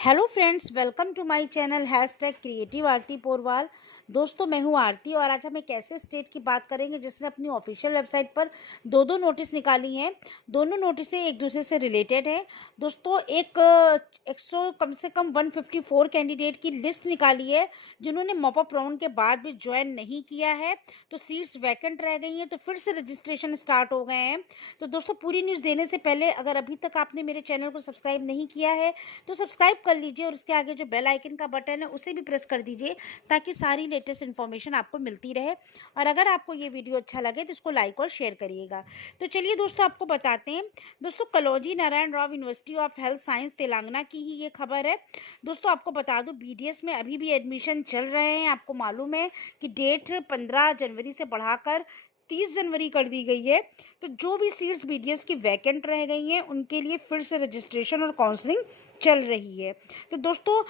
Hello friends, welcome to my channel #creative Aarti Porwal. दोस्तों, मैं हूं आरती और आज हम एक ऐसे स्टेट की बात करेंगे जिसने अपनी ऑफिशियल वेबसाइट पर दो नोटिस निकाली हैं। दोनों नोटिस एक दूसरे से रिलेटेड हैं। दोस्तों, कम से कम 154 कैंडिडेट की लिस्ट निकाली है जिन्होंने मॉप अप राउंड के बाद भी ज्वाइन नहीं किया है, तो सीट्स वैकेंट रह गई हैं, तो फिर से रजिस्ट्रेशन स्टार्ट हो गए हैं। तो दोस्तों, पूरी न्यूज़ देने से पहले अगर अभी तक आपने मेरे चैनल को सब्सक्राइब नहीं किया है तो सब्सक्राइब कर लीजिए और उसके आगे जो बेल आइकन का बटन है उसे भी प्रेस कर दीजिए ताकि सारी लेटेस्ट इन्फॉर्मेशन आपको मिलती रहे। और अगर आपको ये वीडियो अच्छा लगे तो इसको लाइक और शेयर करिएगा। तो चलिए दोस्तों, आपको बताते हैं। दोस्तों, Kaloji Narayana Rao university of health science Telangana की ही ये खबर है। दोस्तों, आपको बता दूं, बीडीएस में अभी भी एडमिशन चल रहे हैं। आपको मालूम है कि डेट 15 जनवरी से बढ़ाकर 30 जनवरी कर दी गई है। तो जो भी सीट्स बीडीएस की वैकेंट रह गई हैं उनके लिए फिर से रजिस्ट्रेशन और काउंसलिंग चल रही है। तो दोस्तों,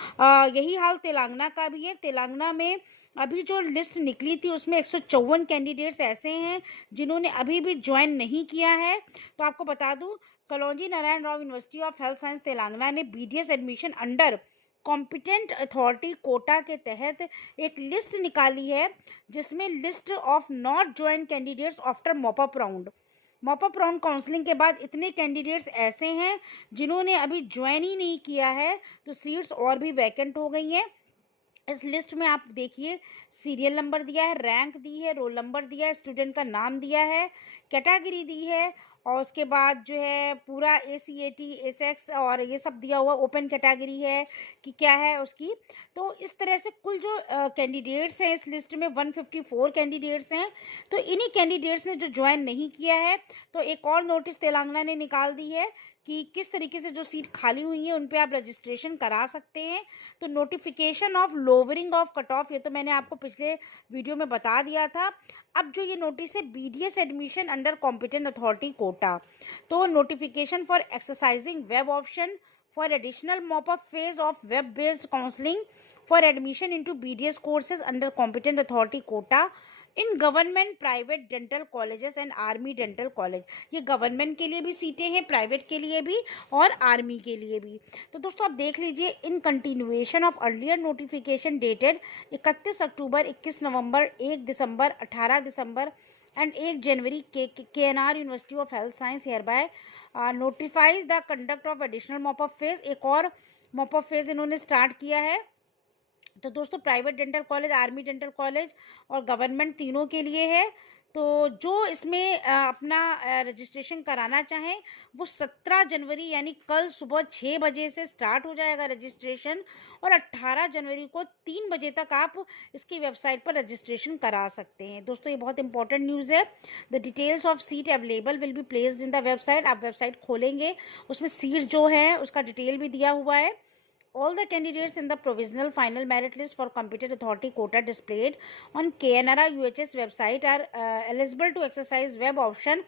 यही हाल तेलंगाना का भी है। तेलंगाना में अभी जो लिस्ट निकली थी उसमें 154 कैंडिडेट्स ऐसे हैं जिन्होंने अभी भी ज्वाइन नहीं किया है। तो आपको बता दूं, Kaloji Narayana Rao university of health science Telangana ने BDS admission under competent authority quota के तहत एक लिस्ट निकाली है जिसमें list of not join candidates after mop up round counselling के बाद इतने कैंडिडेट्स ऐसे हैं जिन्होंने अभी ज्वाइन ही नहीं किया है, तो सीट्स और भी वैकेंट हो गई हैं। इस लिस्ट में आप देखिए, सीरियल नंबर दिया है, रैंक दी है, रोल नंबर दिया है, स्टूडेंट का नाम दिया है, कैटेगरी दी है और उसके बाद जो है पूरा ACAT ASEX और ये सब दिया हुआ, ओपन कैटेगरी है कि क्या है उसकी। तो इस तरह से कुल जो कैंडिडेट्स हैं इस लिस्ट में 154 कैंडिडेट्स हैं। तो इन्हीं कैंडिडेट्स ने जो ज्वाइन नहीं किया है, तो एक और नोटिस तेलंगाना ने निकाल दी है कि किस तरीके से जो सीट खाली हुई है उन पे आप रजिस्ट्रेशन करा सकते हैं। तो notification of lowering of cut off, ये तो मैंने आपको पिछले वीडियो में बता दिया था। अब जो ये नोटिस है, BDS admission under competent authority quota, तो notification for exercising web option for additional mop up phase of web based counselling for admission into BDS courses under competent authority quota in government private dental colleges and army dental college. ये government के लिए भी सीटें हैं, private के लिए भी और आर्मी के लिए भी। तो दोस्तों, आप देख लीजिए, in continuation of earlier notification dated 31 October, 21 November, 1 December, 18 December and 1 January KNR university of health science hereby notifies the conduct of additional mop up phase. एक और मॉप अप फेज इन्होंने स्टार्ट किया है। तो दोस्तों, private dental college, army dental college और government तीनों के लिए है। तो जो इसमें अपना रजिस्ट्रेशन कराना चाहें वो 17 जनवरी यानी कल सुबह 6 बजे से स्टार्ट हो जाएगा रजिस्ट्रेशन और 18 जनवरी को 3 बजे तक आप इसकी वेबसाइट पर रजिस्ट्रेशन करा सकते हैं। दोस्तों, ये बहुत इंपॉर्टेंट न्यूज़ है। The details of seat available will be placed in the website. आप वेबसाइट खोलेंगे, उसमें सीट्स जो है उसका डिटेल भी दिया हुआ है। All the candidates in the provisional final merit list for competent authority quota displayed on KNRA UHS website are eligible to exercise web option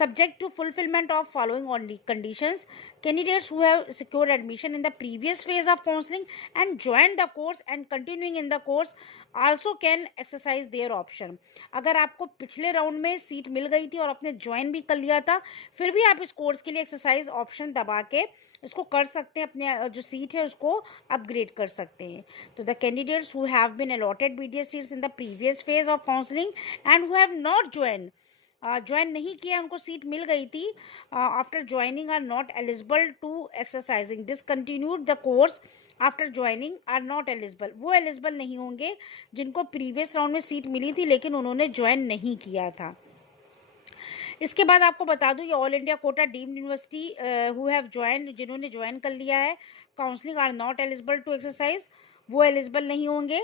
subject to fulfillment of following only conditions. Candidates who have secured admission in the previous phase of counseling and joined the course and continuing in the course also can exercise their option. अगर आपको पिछले round में seat मिल गई थी और आपने join भी कर लिया था, फिर भी आप इस कोर्स के लिए एक्सरसाइज ऑप्शन दबा के इसको कर सकते हैं, अपने जो सीट है उसको अपग्रेड कर सकते हैं। तो the candidates who have been allotted BDS seats in the previous phase of counselling and who have not join नहीं किया, उनको सीट मिल गई थी, after joining are not eligible to exercising, discontinued the course after joining are not eligible. वो eligible नहीं होंगे जिनको प्रीवियस राउंड में सीट मिली थी लेकिन उन्होंने ज्वाइन नहीं किया था। इसके बाद आपको बता दूं, ये all India quota deemed university who have join, जिन्होंने ज्वाइन कर लिया है counselling are not eligible to exercise, वो एलिजिबल नहीं होंगे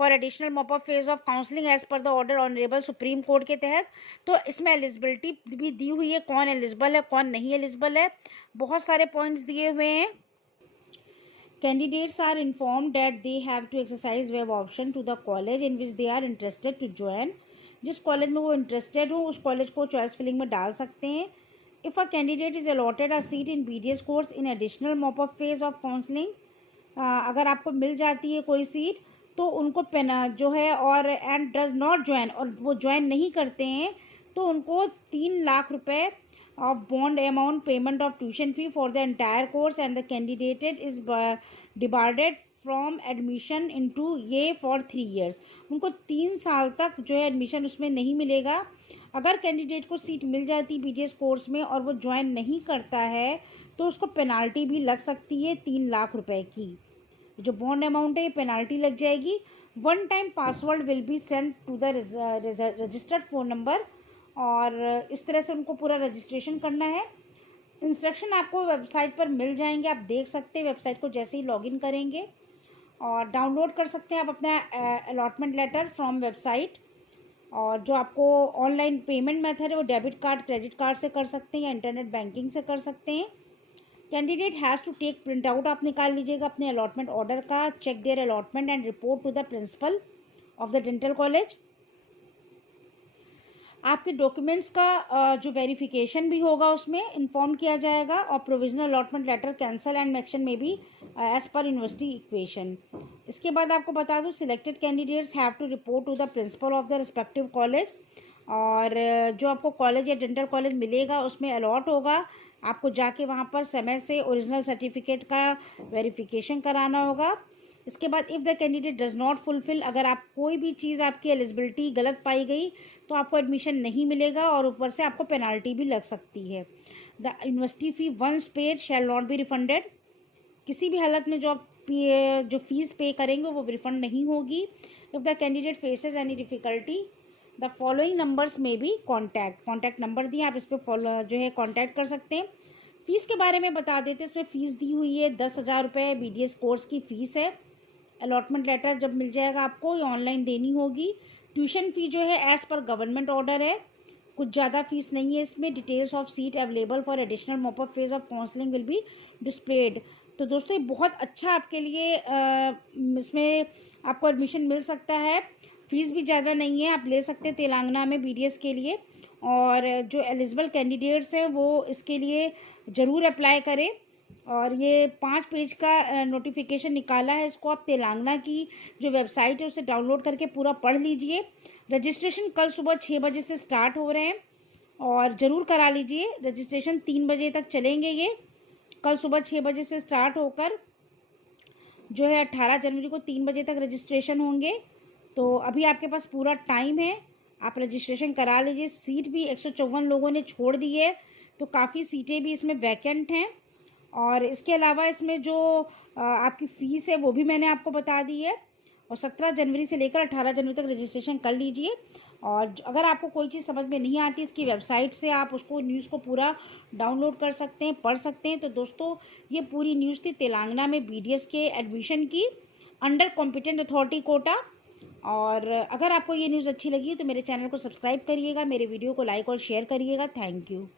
for additional mop up phase of counselling as per the order honourable supreme court के तहत। तो इसमें एलिजिबिलिटी भी दी हुई है, कौन एलिजिबल है कौन नहीं एलिजिबल है, बहुत सारे पॉइंट्स दिए हुए हैं। Candidates are informed that they have to exercise web option to the college in which they are interested to join. जिस कॉलेज में वो इंटरेस्टेड हो उस कॉलेज को चॉइस फिलिंग में डाल सकते हैं। If a candidate is allotted a seat in BDS course in additional mop up phase of counselling, अगर आपको मिल जाती है कोई सीट तो उनको जो है और एंड डज नॉट ज्वाइन, और वो ज्वाइन नहीं करते हैं तो उनको 3 लाख रुपए of bond amount, payment of tuition fee for the entire course, and the candidate is debarred from admission into ये फॉर 3 years। उनको 3 साल तक जो है एडमिशन उसमें नहीं मिलेगा। अगर कैंडिडेट को सीट मिल जाती BDS कोर्स में और वो ज्वाइन नहीं करता है तो उसको पेनाल्टी भी लग सकती है 3 लाख रुपए की। जो बॉन्ड अमाउंट है ये पेनाल्टी लग जाएगी। 1 time password will be send to the registered phone number, और इस तरह से उनको पूरा रजिस्ट्रेशन करना है। इंस्ट्रक्शन आपको वेबसाइट पर मिल जाएंगे, आप देख सकते हैं वेबसाइट को जैसे ही लॉगिन करेंगे, और डाउनलोड कर सकते हैं आप अपना अलॉटमेंट लेटर फ्रॉम वेबसाइट। और जो आपको ऑनलाइन पेमेंट मेथड है वो डेबिट कार्ड, क्रेडिट कार्ड से कर सकते हैं या इंटरनेट बैंकिंग से कर सकते हैं। Candidate has to take print out आप निकाल लीजिएगा अपने अलॉटमेंट ऑर्डर का, check their allotment and report to the principal of the dental college. आपके डॉक्यूमेंट्स का जो वेरिफिकेशन भी होगा उसमें इन्फॉर्म किया जाएगा, और provisional allotment letter cancel and action में भी एज पर यूनिवर्सिटी इक्वेशन। इसके बाद आपको बता दूं selected candidates have to report to the principal of the respective college, और जो आपको कॉलेज या डेंटल कॉलेज मिलेगा उसमें अलॉट होगा, आपको जाके वहाँ पर समय से ओरिजिनल सर्टिफिकेट का वेरिफिकेशन कराना होगा। इसके बाद if the candidate does not fulfil, अगर आप कोई भी चीज़ आपकी एलिजिबिलिटी गलत पाई गई तो आपको एडमिशन नहीं मिलेगा, और ऊपर से आपको पेनाल्टी भी लग सकती है। The university fee once paid shall not be refunded, किसी भी हालत में जो आप जो फीस पे करेंगे वो रिफंड नहीं होगी। If the candidate faces any difficulty the following numbers में भी कॉन्टैक्ट नंबर दिए, आप इस पर फॉलो जो है कॉन्टैक्ट कर सकते हैं। फ़ीस के बारे में बता देते हैं, इसमें फ़ीस दी हुई है 10,000 रुपये BDS कोर्स की फ़ीस है। अलॉटमेंट लेटर जब मिल जाएगा आपको ये ऑनलाइन देनी होगी। ट्यूशन फ़ी जो है एज़ पर गवर्नमेंट ऑर्डर है, कुछ ज़्यादा फीस नहीं है इसमें। Details of seat available for additional mop up phase of counselling will be displayed. तो दोस्तों ये बहुत अच्छा आपके लिए इसमें आपको एडमिशन मिल सकता है, फ़ीस भी ज़्यादा नहीं है, आप ले सकते हैं तेलंगाना में BDS के लिए। और जो एलिजिबल कैंडिडेट्स हैं वो इसके लिए ज़रूर अप्लाई करें। और ये 5 पेज का नोटिफिकेशन निकाला है, इसको आप तेलंगाना की जो वेबसाइट है उसे डाउनलोड करके पूरा पढ़ लीजिए। रजिस्ट्रेशन कल सुबह 6 बजे से स्टार्ट हो रहे हैं, और ज़रूर करा लीजिए। रजिस्ट्रेशन 3 बजे तक चलेंगे, ये कल सुबह 6 बजे से स्टार्ट होकर जो है 18 जनवरी को 3 बजे तक रजिस्ट्रेशन होंगे। तो अभी आपके पास पूरा टाइम है, आप रजिस्ट्रेशन करा लीजिए। सीट भी 154 लोगों ने छोड़ दी है, तो काफ़ी सीटें भी इसमें वैकेंट हैं। और इसके अलावा इसमें जो आपकी फ़ीस है वो भी मैंने आपको बता दी है। और 17 जनवरी से लेकर 18 जनवरी तक रजिस्ट्रेशन कर लीजिए। और अगर आपको कोई चीज़ समझ में नहीं आती इसकी वेबसाइट से आप उसको न्यूज़ को पूरा डाउनलोड कर सकते हैं, पढ़ सकते हैं। तो दोस्तों ये पूरी न्यूज़ थी तेलंगाना में BDS के एडमिशन की अंडर कॉम्पिटेंट अथॉरिटी कोटा। और अगर आपको ये न्यूज़ अच्छी लगी तो मेरे चैनल को सब्सक्राइब करिएगा, मेरे वीडियो को लाइक और शेयर करिएगा। Thank you.